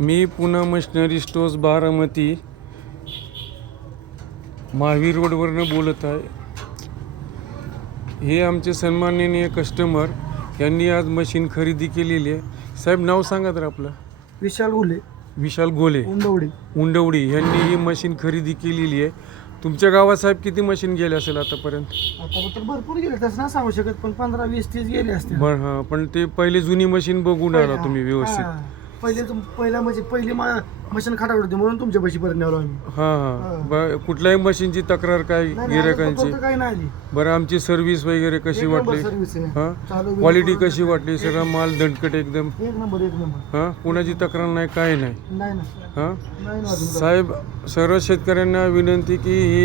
मी Pune machinery stores Baramati Mahavir रोडवरनं बोलत आहे. हे आमचे सन्माननीय कस्टमर यांनी आज मशीन खरेदी केलेली आहे. साहेब नाव सांगा तर आपलं. विशाल घोले, विशाल गोले उंडवडी यांनी ही मशीन खरेदी केलेली आहे. तुमच्या गावात साहेब किती मशीन गेले असेल आतापर्यंत? आता तर भरपूर गेले, तसं नाही सांगू शकत, पण 15-20-30 गेले असते. बरं हां, पण ते पहिले जुनी मशीन बघून आला तुम्ही व्यवस्थित. पहिला म्हणजे पहिली मशीन खटावड होती म्हणून तुमच्या पैसे परत आलो आम्ही. हां कुठल्याही मशीनची तक्रार काय गिरायकांची? काही नाही आली. बरं, आमची सर्व्हिस वगैरे कशी वाटली? हां, क्वालिटी कशी वाटली? सगळा माल दणकट एकदम. एक नंबर. हां, कुणाची तक्रार नाही, काय नाही. नाही हां नाही साहेब, सर्व शेतकऱ्यांना विनंती की ही